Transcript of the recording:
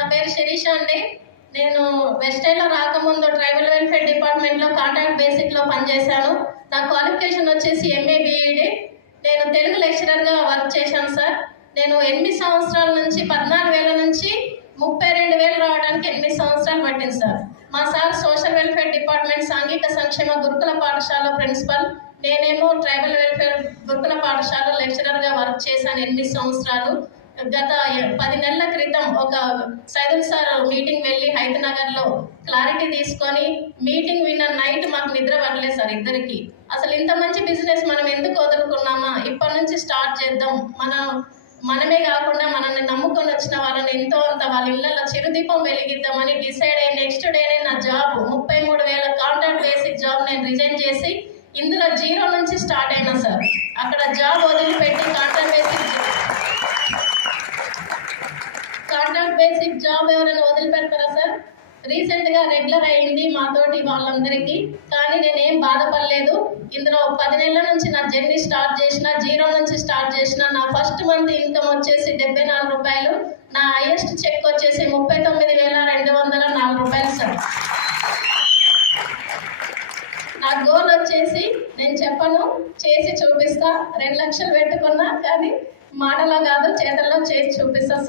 నా పేరు శిరీష అండి. నేను వెస్టైన్లో రాకముందు ట్రైబల్ వెల్ఫేర్ డిపార్ట్మెంట్లో కాంట్రాక్ట్ బేసిక్లో పనిచేశాను. నా క్వాలిఫికేషన్ వచ్చేసి ఎంఏ బీఈడి. నేను తెలుగు లెక్చరర్గా వర్క్ చేశాను సార్. నేను 8 సంవత్సరాల నుంచి 14,000 నుంచి 32,000 రావడానికి 8 సంవత్సరాలు పట్టింది సార్. మా సార్ సోషల్ వెల్ఫేర్ డిపార్ట్మెంట్ సాంఘిక సంక్షేమ గురుకుల పాఠశాల ప్రిన్సిపల్. నేనేమో ట్రైబల్ వెల్ఫేర్ గురుకుల పాఠశాల లెక్చరర్గా వర్క్ చేశాను 8 సంవత్సరాలు. గత 10 నెలల క్రితం ఒక సైదుల్ సార్ మీటింగ్ వెళ్ళి హైదనగర్లో క్లారిటీ తీసుకొని మీటింగ్ విన్న నైట్ మాకు నిద్ర పడలేదు సార్ ఇద్దరికి. అసలు ఇంత మంచి బిజినెస్ మనం ఎందుకు వదులుకున్నామా, ఇప్పటి నుంచి స్టార్ట్ చేద్దాం, మనమే కాకుండా మనల్ని నమ్ముకొని వచ్చిన వాళ్ళని ఎంతో అంత వాళ్ళ ఇళ్లలో చిరుదీపం వెలిగిద్దామని డిసైడ్ అయ్యి నెక్స్ట్ డేనే నా జాబ్ 33,000 కాంట్రాక్ట్ బేసిక్ జాబ్ నేను రిజైన్ చేసి ఇందులో 0 నుంచి స్టార్ట్ అయినా సార్. అక్కడ జాబ్ వదిలిపెట్టి కాంట్రాక్ట్ బేసిక్ జాబ్ ఎవరైనా వదిలిపెడతారా సార్? రీసెంట్గా రెగ్యులర్ అయ్యింది మాతోటి వాళ్ళందరికీ, కానీ నేనేం బాధపడలేదు. ఇందులో 10 నెలల నుంచి నా జర్నీ స్టార్ట్ చేసిన, 0 నుంచి స్టార్ట్ చేసిన. నా ఫస్ట్ మంత్ ఇన్కమ్ వచ్చేసి 74 రూపాయలు. నా హైయెస్ట్ చెక్ వచ్చేసి 39,204 రూపాయలు సార్. నా గోల్ వచ్చేసి నేను చెప్పను, చేసి చూపిస్తా. 2 లక్షలు పెట్టుకున్నా, కానీ మాటలో కాదు చేతల్లో చేసి చూపిస్తా సార్.